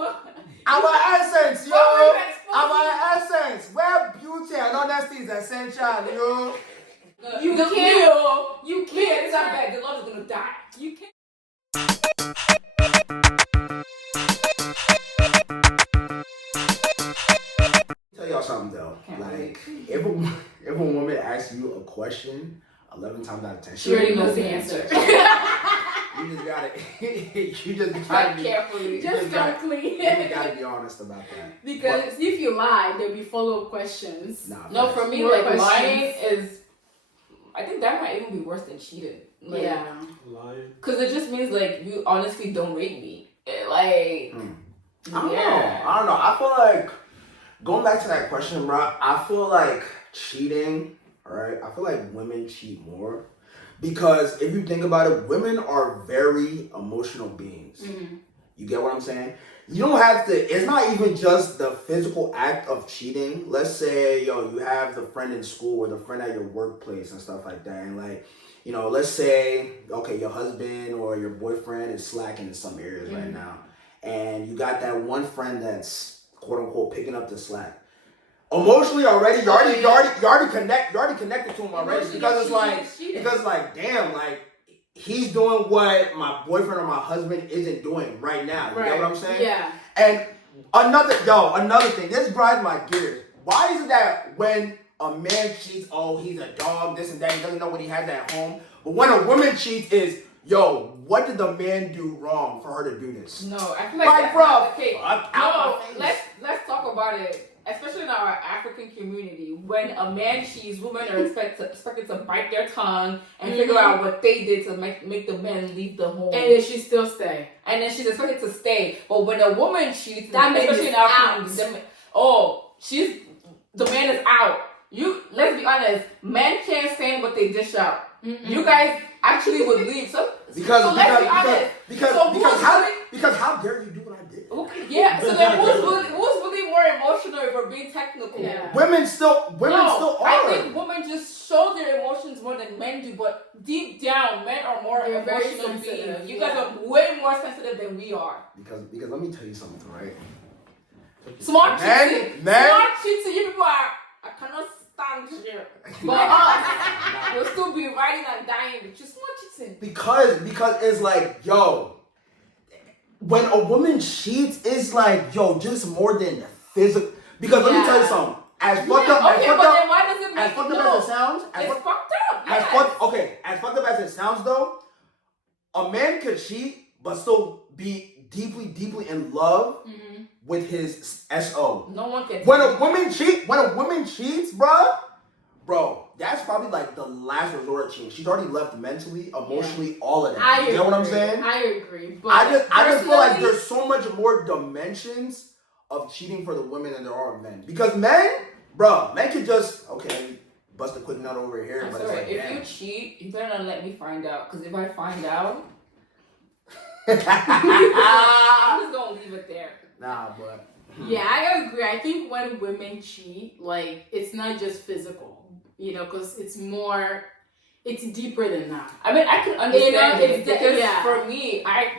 Our essence, yo. Our essence. Where beauty and honesty is essential, yo. You can't. You can't. It's not bad. The love is gonna die. You can't. Tell y'all something though. Like, if a woman asks you a question, 11 times out of 10, she already knows the answer. You just gotta. You just gotta be carefully. Just go clean. You just gotta be honest about that. Because if you lie, there'll be follow-up questions. No, for me, More like questions. lying is. I think that might even be worse than cheating. Like, yeah. Lying. Because it just means like you honestly don't rate me. Like. I don't know. I feel like going back to that question, bro. I feel like cheating. All right. I feel like women cheat more. Because if you think about it, women are very emotional beings. Mm-hmm. You get what I'm saying? You don't have to, it's not even just the physical act of cheating. Let's say, you have the friend in school or the friend at your workplace and stuff like that. And like, let's say, okay, your husband or your boyfriend is slacking in some areas right now. And you got that one friend that's quote unquote picking up the slack. Emotionally already, you already connected to him already because it's like, damn, like he's doing what my boyfriend or my husband isn't doing right now. You get what I'm saying? Yeah. And another thing, this grinds my gears. Why is it that when a man cheats, he's a dog, this and that, he doesn't know what he has at home, but when a woman cheats is, what did the man do wrong for her to do this? No, I feel like bro. Okay. Let's talk about it. Especially in our African community, when a man cheats, women are expected to bite their tongue and figure out what they did to make the man leave the home. And then she still stay. And then she's expected to stay. But when a woman cheats, that man especially is in our out. community, the man is out. Let's be honest, men can't stand what they dish out. Mm-mm. You guys actually would leave. Let's be honest. Because how dare you do what I did? Okay, yeah. So then who's really more emotional if we're being technical? Yeah. Women still are. I think women just show their emotions more than men do, but deep down, men are more emotional beings. You guys are way more sensitive than we are. Because let me tell you something, right? Smart cheating, you people are. I cannot stand you. But us, we'll still be riding and dying with just smart cheating. Because it's like, when a woman cheats, it's like, just more than physical. Because let me tell you something. As fucked up as it sounds, it's fucked up. As fucked up as it sounds, though, a man could cheat but still be deeply, deeply in love with his SO. No one can. When a woman cheats, bro, that's probably like the last resort of cheating. She's already left mentally, emotionally, all of that. You know what I'm saying? I agree. But I just feel like there's so much more dimensions of cheating for the women than there are men. Because men can just, bust a quick nut over here. I'm but sorry, it's like, if you cheat, you better not let me find out. Because if I find out, I'm just going to leave it there. Nah, but... Yeah, I agree. I think when women cheat, like, it's not just physical, because it's deeper than that. I mean, I can understand it because for me, I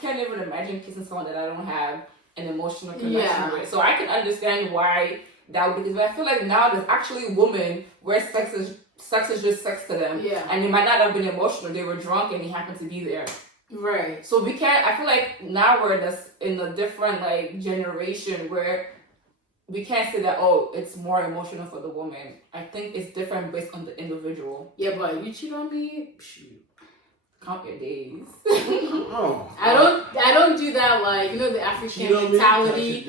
can't even imagine kissing someone that I don't have an emotional connection with. So I can understand why that would be. But I feel like now there's actually women where sex is just sex to them, and they might not have been emotional. They were drunk and he happened to be there. Right. So we can't. I feel like now we're just in a different generation where we can't say that it's more emotional for the woman. I think it's different based on the individual. Yeah, but you cheat on me, shoot. Count your days. I don't do that the African mentality.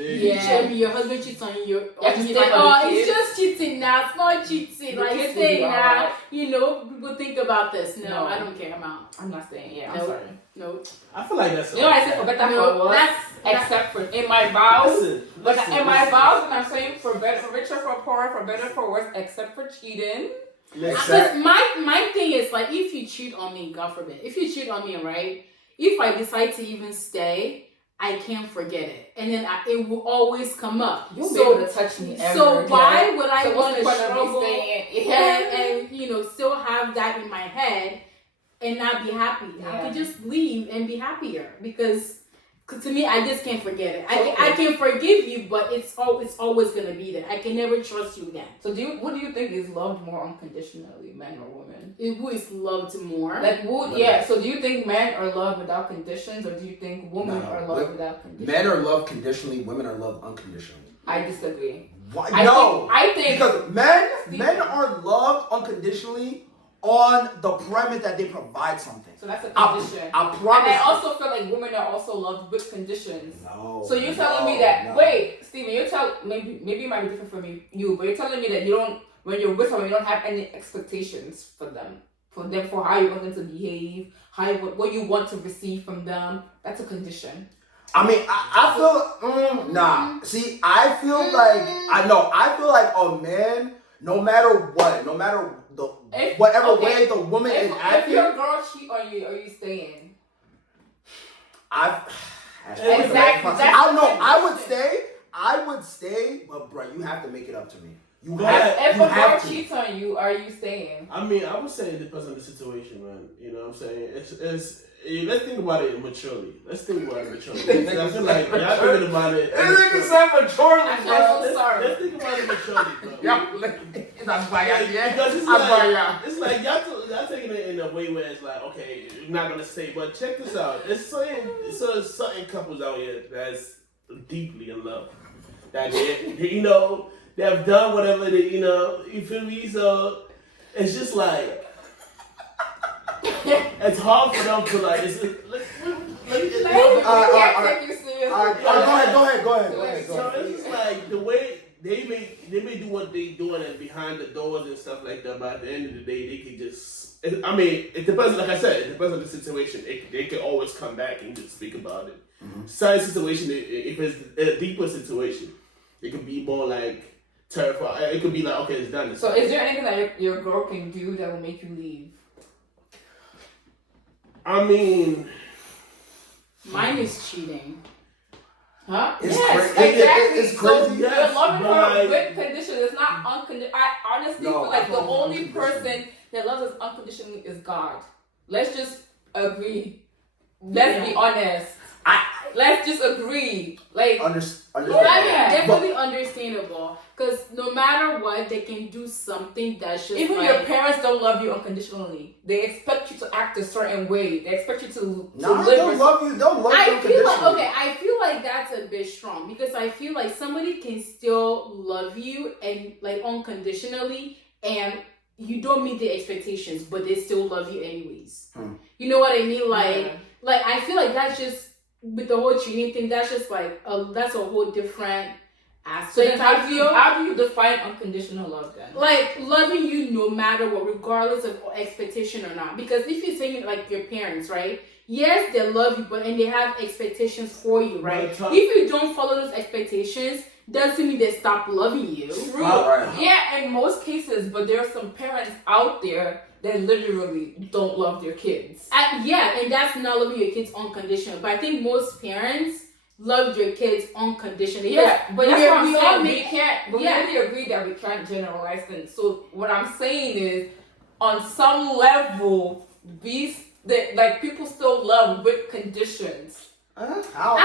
Your husband cheats on you. It's just cheating now. It's not cheating. Like saying now, people think about this. No, I don't care. I'm out. I'm not saying. Yeah, I'm sorry. No. I feel like that's. I say for better for worse. Except for in my vows. In my vows, when I'm saying for better, for richer, for poorer, for better, for worse, except for cheating. Because my thing is if you cheat on me, God forbid, if you cheat on me, right? If I decide to even stay, I can't forget it, and then it will always come up. You'll be able to touch me ever. So why would I want to struggle and still have that in my head and not be happy? I could just leave and be happier because to me, I just can't forget it. I can forgive you, but it's always gonna be there. I can never trust you again. So what do you think is loved more unconditionally, men or women? Who is loved more? Like yeah. So do you think men are loved without conditions, or do you think women are loved without conditions? Men are loved conditionally. Women are loved unconditionally. I disagree. Why? I think because men are loved unconditionally on the premise that they provide something. So that's a condition. I promise. And I also feel like women are also loved with conditions. No. So you're telling me that wait, Stephen, maybe it might be different from you, but you're telling me that you don't, when you're with someone, you don't have any expectations for how you want them to behave, what you want to receive from them. That's a condition. I mean, I feel nah. See, I feel like a man, no matter what, no matter whatever way the woman is acting. If your girl cheat on you, are you staying? Exactly. I don't know. I would stay, but bro, you have to make it up to me. If a girl cheats on you, are you staying? I mean, I would say it depends on the situation, man. You know what I'm saying? Let's think about it maturely. I feel like y'all thinking about it. Nigga said maturely. Let's think about it maturely, bro. It's like y'all taking it in a way where it's like, okay, you're not gonna say, but check this out. There's certain couples out here that's deeply in love. That they have done whatever they, you feel me? So it's just like it's hard for them to like. Go ahead. So it's just like the way they may do what they doing and behind the doors and stuff like that. But at the end of the day, they can just. It depends. Like I said, it depends on the situation. They can always come back and just speak about it. Mm-hmm. Certain situation, if it's a deeper situation, it could be more like terrifying. It could be like, okay, it's done. So is there anything that your girl can do that will make you leave? I mean, mine is cheating. Huh? It's Exactly. It's crazy. So you're loving her with conditions. It's not unconditional. I honestly feel like the only person that loves us unconditionally is God. Let's just agree. Let's be honest. Let's just agree. Like, definitely understandable. Because no matter what, they can do something that's just even your parents don't love you unconditionally. They expect you to act a certain way. They expect you to live. They'll love you. They'll love you unconditionally. I feel like that's a bit strong because I feel like somebody can still love you and like unconditionally, and you don't meet the expectations, but they still love you anyways. You know what I mean? Like I feel like that's just with the whole cheating thing. That's just like that's a whole different aspect. So then how do you define unconditional love then? Like loving you no matter what, regardless of expectation or not. Because if you're saying like your parents, right? Yes, they love you, and they have expectations for you, right? If you don't follow those expectations, doesn't mean they stop loving you. True. Yeah, in most cases, but there are some parents out there that literally don't love their kids. And that's not loving your kids unconditionally. But I think most parents love your kids unconditionally. Yeah, but that's what I'm saying. We really agree that we can't generalize things. So what I'm saying is, on some level, people still love with conditions. I don't know.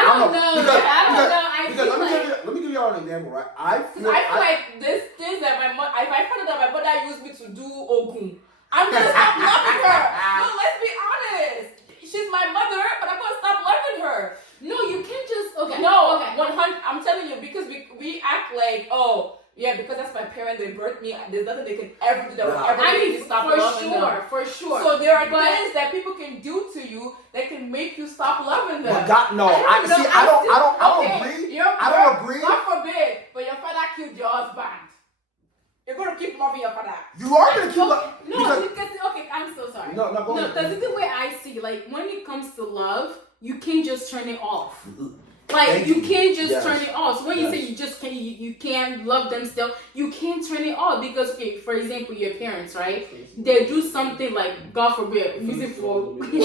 Let me give y'all an example, right? I feel like this things that my mother, if I found out that my mother used me to do ogun, I'm gonna stop loving her. No, let's be honest. She's my mother, but I'm gonna stop loving her. No, you can't just 100. I'm telling you, because we act like, oh yeah, because that's my parent, they birthed me. There's nothing they can ever do that will ever make me stop loving them. For sure. So there are things that people can do to you that can make you stop loving them. But God, no, I don't agree. I don't agree. God forbid, but your father killed your husband. You're gonna keep loving your father. You are gonna keep loving. Okay, I'm so sorry. No, go ahead. Because the way I see, like when it comes to love, you can't just turn it off. Like you can't just turn it off. So when you say you can't love them still, you can't turn it off because for example, your parents, right? They do something like God forbid, use it for because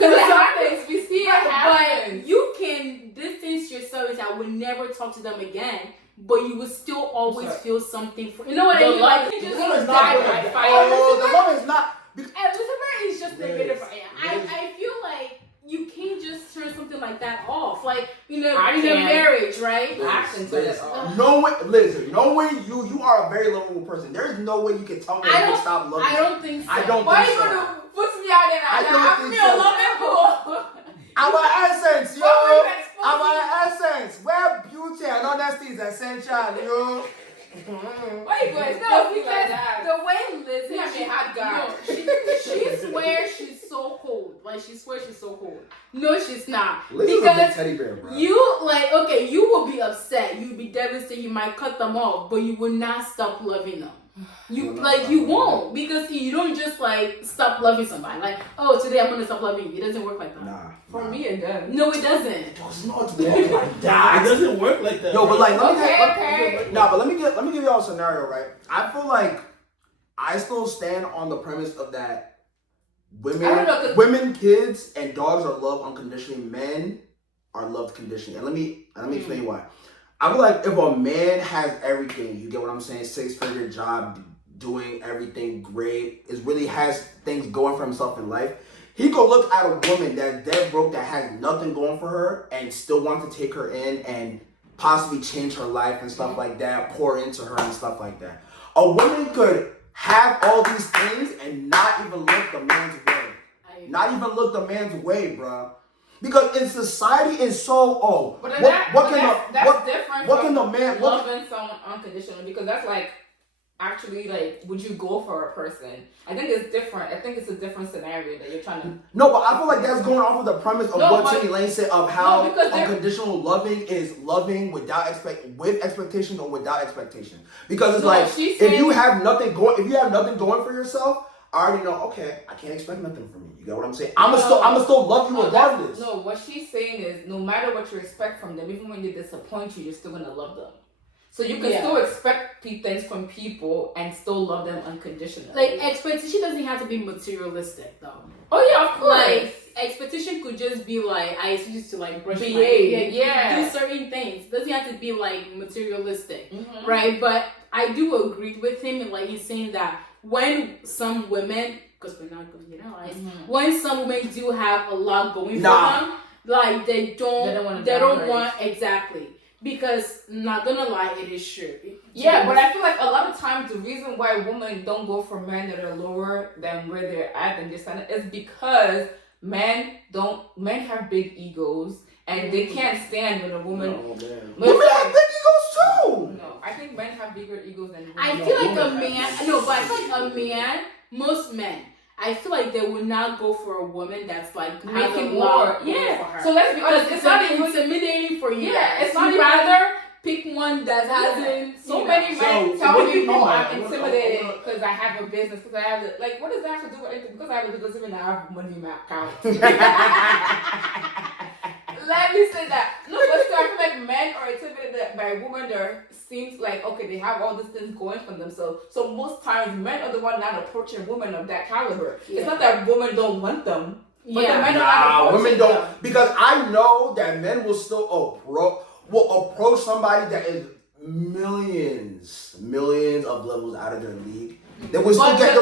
it happens. We see it happen. But you can distance yourself and say, I will never talk to them again. But you will still always feel something for you know what I mean? Like the love is not. The love is not. Lucifer is just negative. I feel like you can't just turn something like that off. Like, in a marriage, right? I can turn it off. No way, listen, no way you are a very lovable person. There's no way you can tell me to stop loving I don't think so. I don't Why think so. Why are you going to put me out there like that? I'm still loving. Our essence, yo. Our essence. Where beauty and honesty is essential, yo. Why you going? No, because like that. The way Liz she hot guy. She swears she's so cold. Like, she swears she's so cold. No, she's not. Liz is a big teddy bear, bro. You, like, okay, you will be upset. You'll be devastated. You might cut them off, but you will not stop loving them. You won't, because you don't just like stop loving somebody. Like, oh, today I'm gonna stop loving you. It doesn't work like that. Nah. For me, it does. No, it doesn't. It does not work like that. It doesn't work like that. Yo, but like, let me give y'all a scenario, right? I feel like I still stand on the premise of that women, kids, and dogs are loved unconditionally. Men are loved conditionally. And let me explain why. I feel like if a man has everything, you get what I'm saying, 6-figure job, doing everything great, really has things going for himself in life, he could look at a woman that's dead broke, that has nothing going for her, and still want to take her in and possibly change her life and stuff like that, pour into her and stuff like that. A woman could have all these things and not even look the man's way. Not even look the man's way, bro. Because in society, it's so that's different. What can the man loving someone unconditionally? Because that's like actually like, would you go for a person? I think it's different. I think it's a different scenario that you're trying to. No, but I feel like that's going off of the premise of what Timi Lane said of how unconditional loving is loving without with expectation or without expectation. Because it's if you have nothing going for yourself, I already know. Okay, I can't expect nothing from you. You get what I'm saying? I'm gonna still love you regardless. No, what she's saying is, no matter what you expect from them, even when they disappoint you, you're still gonna love them. So you can still expect things from people and still love them unconditionally. Like, expectation doesn't have to be materialistic, though. Oh yeah, of course. Like, expectation could just be like, I used to like brush my hair, do certain things. It doesn't have to be like materialistic, right? But I do agree with him, and like he's saying that when some women, because we're not going to generalize, when some women do have a lot going for them, like they don't want exactly. Because, not gonna lie, it is true. Yeah, but I feel like a lot of times the reason why women don't go for men that are lower than where they're at and this and is because men have big egos and they can't stand when a woman. No, man. Women have big egos too. No, I think men have bigger egos than women. I feel like a man, most men, I feel like they will not go for a woman that's like making more. For her. So let's be honest, it's not even intimidating for you. Yeah, it's not rather pick one that hasn't. So many men tell me, "Oh, I'm intimidated because I have a business, because I have like, what does that have to do with anything? Because I have a business, even I have money in my account." Let me say that. No, but still, I feel like men are intimidated by women that seems like, okay, they have all these things going for them. So most times, men are the one not approaching women of that caliber. Yeah. It's not that women don't want them. But the men are not women don't. Them. Because I know that men will still approach somebody that is millions of levels out of their league. They will still get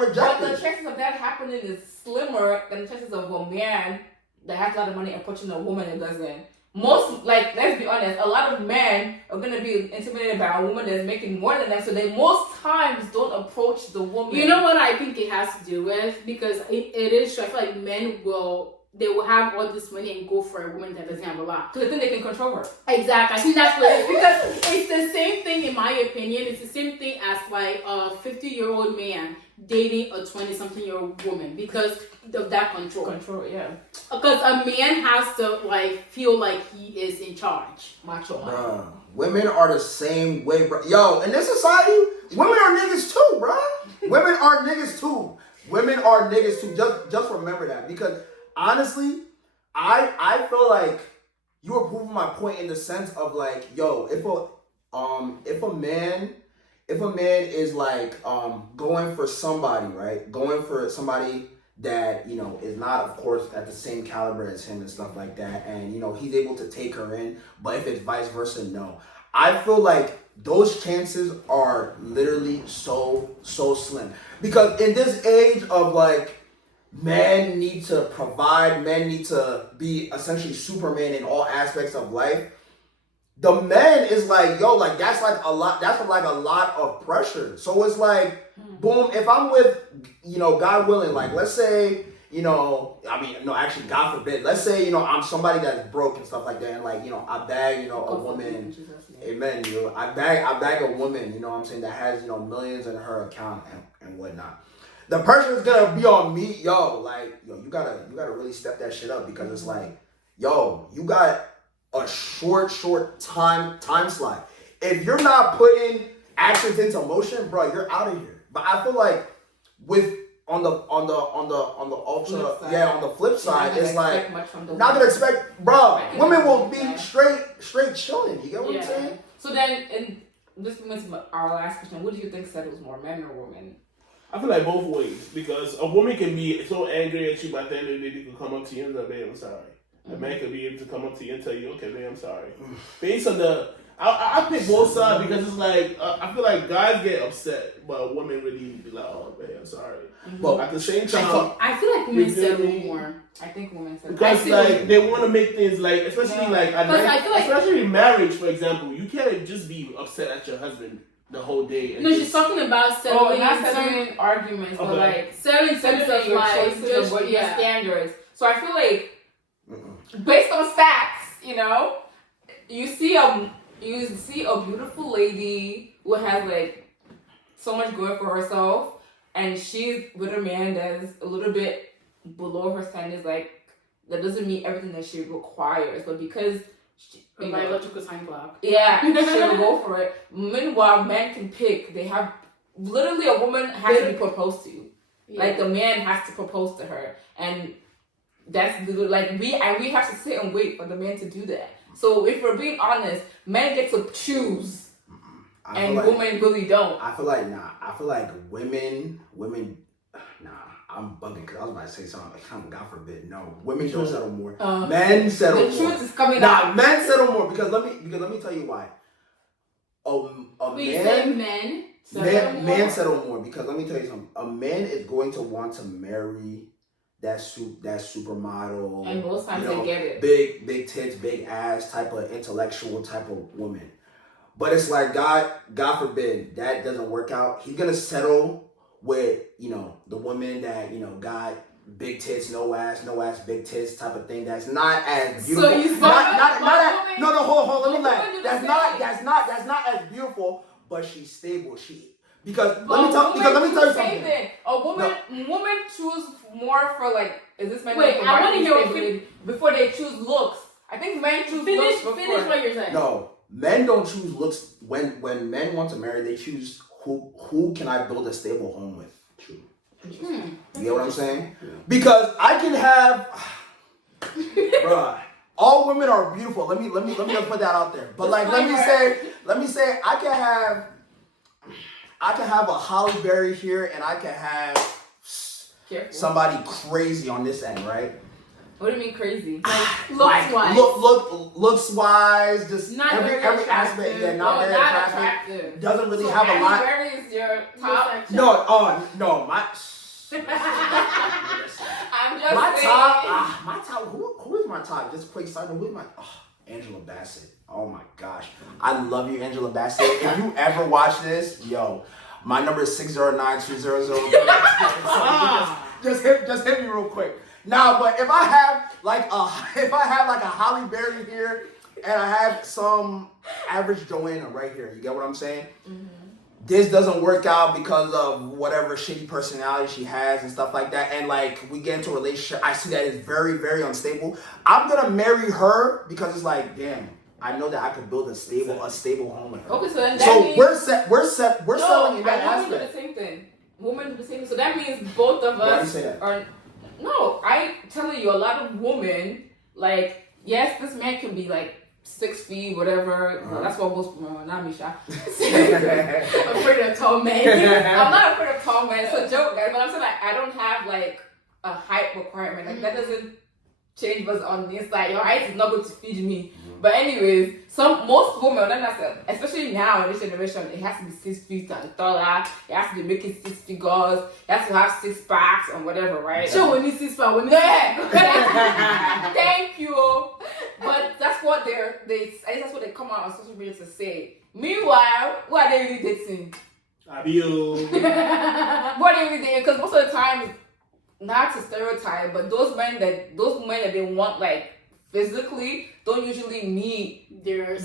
rejected. But the chances of that happening is slimmer than the chances of a man that has a lot of money approaching a woman that doesn't. Most, like, let's be honest, a lot of men are going to be intimidated by a woman that's making more than them, so they most times don't approach the woman. You know what I think it has to do with? Because it is true. I feel like men will have all this money and go for a woman that doesn't have a lot. So they think they can control her. Exactly. I think that's what it is. Because it's the same thing, in my opinion. It's the same thing as like a 50-year-old man dating a 20-something-year-old woman because of that control. Control, yeah. Because a man has to like feel like he is in charge. Macho. Bruh, women are the same way, bro. Yo, in this society, women are niggas too, bro. Women are niggas too. Women are niggas too. Just remember that, because honestly, I feel like you were proving my point in the sense of like, yo, if a man is like going for somebody, right? Going for somebody that, you know, is not, of course, at the same caliber as him and stuff like that, and, you know, he's able to take her in, but if it's vice versa, no. I feel like those chances are literally so slim. Because in this age of like men need to provide, men need to be essentially Superman in all aspects of life. The man is like, yo, like that's like a lot of pressure. So it's like, boom, if I'm with, God willing, like let's say, actually, God forbid, let's say, I'm somebody that's broke and stuff like that, and like, I bag, a woman, amen, I bag a woman, you know what I'm saying, that has, millions in her account and whatnot. The pressure is gonna be on me, you gotta really step that shit up, because it's like, you got a short time slot. If you're not putting actions into motion, bro, you're out of here. But I feel like on the flip side, it's like not gonna expect, bro. Women will be straight chilling. You get what I'm saying? So then, and this is our last question. What do you think settles more, men or women? I feel like both ways, because a woman can be so angry at you, by the end of the day, they can come up to you and say, "Babe, I'm sorry." A man could be able to come up to you and tell you, "Okay, babe, I'm sorry." Based on I pick both sides, because it's like I feel like guys get upset, but women really be like, "Oh, babe, I'm sorry." But at the same time, I feel like women settle more. I think women settle because like they want to make things like, especially especially in marriage, for example, you can't just be upset at your husband the whole day. No, she's talking about settling. Not settling arguments, but like settling of your like choices, what your standards. So I feel like, based on stats, you see a beautiful lady who has like so much going for herself, and she's with a man that's a little bit below her standards, like that doesn't meet everything that she requires, but because my electrical time clock. Yeah, she'll go for it. Meanwhile, men can pick. They have literally, a woman has to be proposed to. Yeah. Like the man has to propose to her, and that's like we have to sit and wait for the man to do that. So if we're being honest, men get to choose, and women really don't. I feel like women. Nah, I'm bugging because I was about to say something. God forbid, no. Women don't settle more. Men settle more. The truth is coming out. Men settle more because let me tell you why. Men settle more because let me tell you something. A man is going to want to marry that supermodel, and most times they get it. Big tits, big ass type of intellectual type of woman. But it's like God forbid that doesn't work out. He's gonna settle with the woman that got big tits, no ass, big tits type of thing. That's not as beautiful. So you hold. Let me laugh. That's not as beautiful, but she's stable. Let me tell you something. A woman choose more for like, is this man? Wait, I want to hear before they choose looks. I think men choose looks before. Finish what you're saying. No, men don't choose looks. When men want to marry, they choose who can I build a stable home with. True. You get what I'm saying? Because I can have, bruh. All women are beautiful. Let me just put that out there. But like, let me say, I can have a Holly Berry here, and I can have somebody crazy on this end, right? What do you mean crazy? Looks wise, just not every aspect. Yeah, not very attractive. Doesn't really have a lot. Berry is your top. No, my. I'm just my saying. top. My top. Who is my top? Just quick side note. Who is my? Angela Bassett. Oh my gosh, I love you, Angela Bassett. If you ever watch this, my number is 609-200. Just hit me real quick. Now, but if I have like a Holly Berry here, and I have some average Joanna right here, you get what I'm saying? Mm-hmm. This doesn't work out because of whatever shitty personality she has and stuff like that. And like we get into a relationship, I see that it's very, very unstable. I'm gonna marry her because it's like, damn, I know that I could build a stable home with her. Okay, so then that means we're selling in that aspect. Women do the same thing. Women do the same thing. So that means both of us Why do you say that? are. No, I'm telling you, a lot of women, like, yes, this man can be like 6 feet, whatever. Uh-huh. That's what most women, not Misha. Afraid of tall men. I'm not afraid of tall men. It's a joke, guys. But I'm saying, like, I don't have like a height requirement. Like, that doesn't change was on the inside. Your eyes is not going to feed me. But anyways, most women, especially now in this generation, it has to be 6 feet and taller. It has to be making 6 figures. It has to have 6 packs and whatever, right? Sure, we need 6 packs. Thank you. But that's what that's what they come out on social media to say. Meanwhile, what are they really dating? What are they really dating? Because most of the time, not to stereotype, but those men that they want like physically don't usually meet the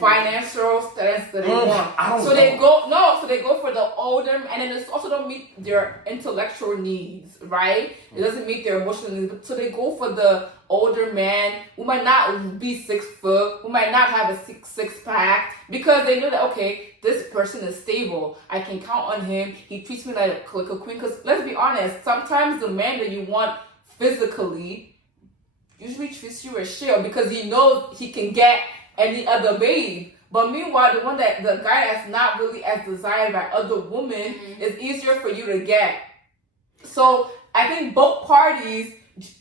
financial status that they want. So they go for the older, and then it also don't meet their intellectual needs, right? It doesn't meet their emotional needs. So they go for the older man who might not be 6 foot, who might not have a six pack, because they know that, okay, this person is stable. I can count on him. He treats me like a queen. Because let's be honest, sometimes the man that you want physically usually treats you as shit because he knows he can get any other babe. But meanwhile, the guy that's not really as desired by other women is easier for you to get. So I think both parties,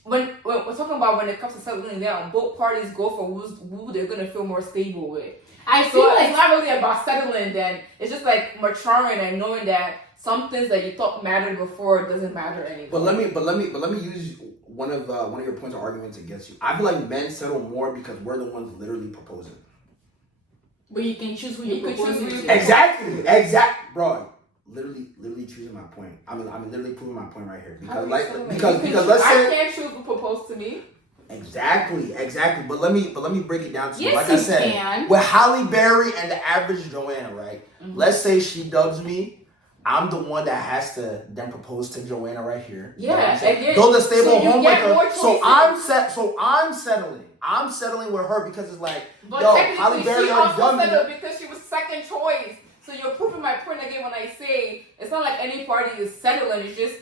when we're talking about when it comes to settling down, both parties go for who they're gonna feel more stable with. I feel like it's not really about settling. Then it's just like maturing and knowing that some things that you thought mattered before doesn't matter anymore. But let me use one of your points of arguments against you. I feel like men settle more because we're the ones literally proposing. But you can choose who you propose to. Exactly, bro. Literally choosing my point. I'm literally proving my point right here because let's say I can't choose who proposed to me. Exactly. But let me break it down to you. Yes, Like you I said, can. With Halle Berry and the average Joanna, right? Mm-hmm. Let's say she dubs me. I'm the one that has to then propose to Joanna right here. Yeah, go the stable homemaker. So I'm settling. I'm settling with her because it's like, but Halle Berry she already done settled me because she was second choice. So you're proving my point again when I say it's not like any party is settling. It's just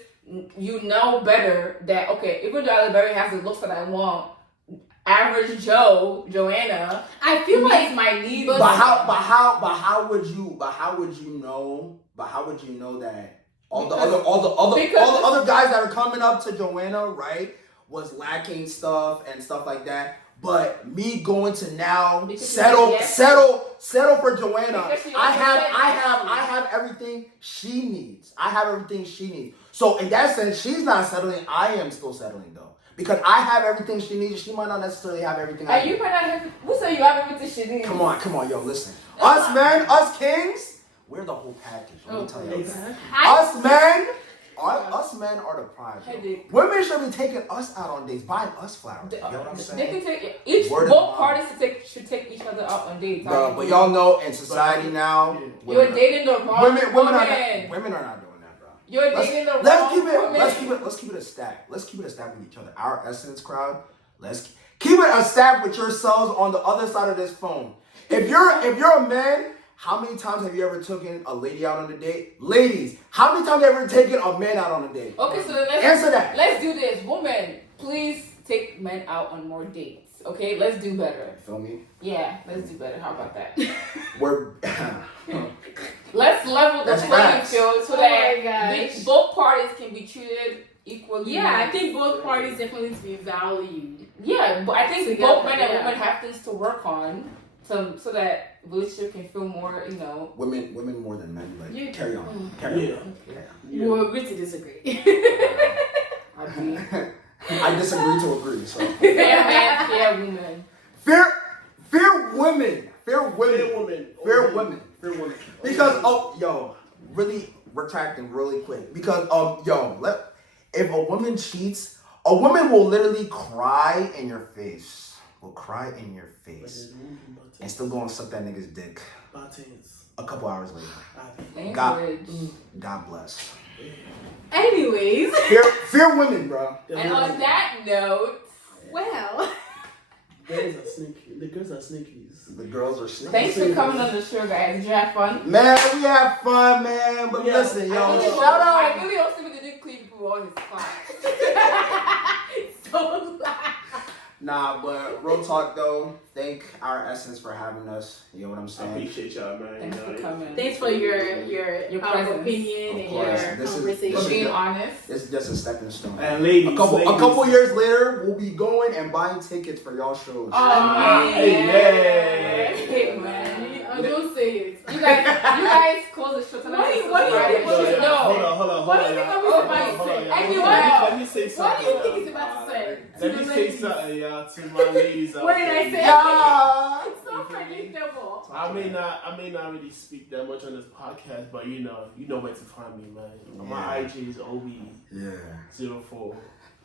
you know better that, okay, even though Halle Berry has the looks that I want, average Joanna, I feel like my needs. But how would you know that all the other guys that are coming up to Joanna, right, was lacking stuff and stuff like that. But me going to now settle for Joanna, I have everything she needs. So in that sense, she's not settling. I am still settling though. Because I have everything she needs. She might not necessarily have everything I need. You might not have. Who said you have everything she needs? Come on, yo, listen. Us men, us kings, we're the whole package. Let me tell you. Us men are the prize. Women should be taking us out on dates, buying us flowers. You know what I'm saying? They can take both parties should take each other out on dates. Bro, but y'all know in society now, you're dating the wrong women are not doing that, bro. You're dating the wrong woman. Let's keep it a stack. Let's keep it a stack with each other. Our Essence crowd. Let's keep it a stack with yourselves on the other side of this phone. If you're a man, how many times have you ever taken a lady out on a date? Ladies, how many times have you ever taken a man out on a date? Okay, so then answer that. Let's do this. Women, please take men out on more dates. Okay, let's do better. Feel me? Yeah, let's do better. How about that? Let's level the playing field so that both parties can be treated equally. Yeah, I think both parties definitely need to be valued. Yeah, but I think both men and women have things to work on. So that relationship can feel more, Women more than men. Like, carry on. We'll agree to disagree. I disagree to agree. So fair man, fair woman. Fair women. Because really retracting really quick. Because if a woman cheats, a woman will literally cry in your face. And still go and suck that nigga's dick. A couple hours later. God bless. Anyways. Fear women, bro. And on that note, well. The girls are sneakies. The girls are sneaky. Thanks for coming on the show, guys. Did you have fun? Man, we had fun, man. But listen, yo. Shout out. I really hope Stephen didn't clean people on his class. So loud. Nah, but real talk though, thank our Essence for having us. You know what I'm saying? I appreciate y'all, man. Thanks for coming. Thanks for your presence. opinion and course. your This conversation. Being honest. This is just a stepping stone. And ladies, a couple years later, we'll be going and buying tickets for y'all shows. Oh, hey, man. Don't say it. You guys close the show tonight. What do you think? Hold on. What do you think I'm about to say? Let me say something. What do you think he's about to say? Let me say something, y'all, to my ladies out What did there. I say? Yeah. It's so predictable. I may not really speak that much on this podcast, but you know where to find me, man. My IG is OB04.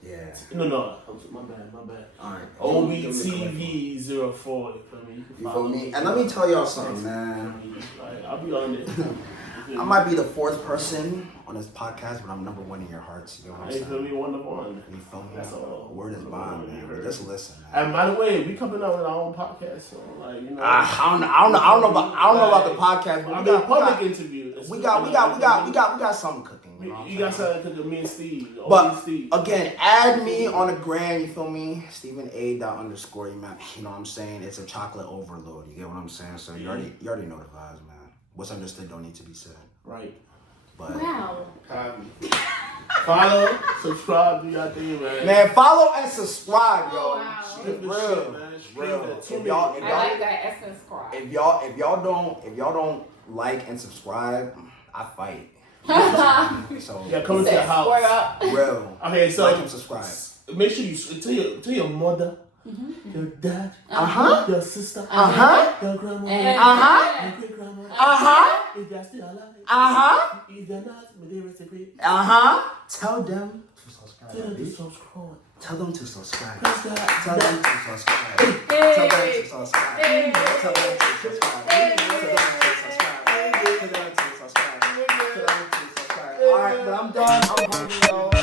Yeah. No, my bad. Alright. OBTV04. You feel me? You feel me? And let me tell y'all something, man. I'll be on it. I might be the fourth person on this podcast, but I'm number one in your hearts. You know what I'm saying? You feel me? One of one. You feel me? That's all. Word is bond, man. Just listen, man. And by the way, we coming out with our own podcast, so I don't know about the podcast, but I mean, public interview. We got something cooking. You know you got something cooking. Me and Steve. But Steve. again, add me on the gram. You feel me? Stephen A. _. You know what I'm saying? It's a chocolate overload. You get what I'm saying? So you already know the vibes, man. What's understood don't need to be said. Right. But Wow. Follow, subscribe, do your thing, man. Man, follow and subscribe, yo. Wow. Real. If I like that Essence squad. If y'all don't like and subscribe, I fight. So yeah, come to the house. Real. Okay, so like and subscribe. Make sure you tell your mother, your dad, your sister, your grandma, your great grandma, if they're still alive, if they're not, may they rest in peace. Tell them to subscribe. Tell them to subscribe. Tell them to subscribe. Tell them to subscribe. Tell them to subscribe. Tell them to subscribe. Alright, but I'm done. I'm hungry, yo.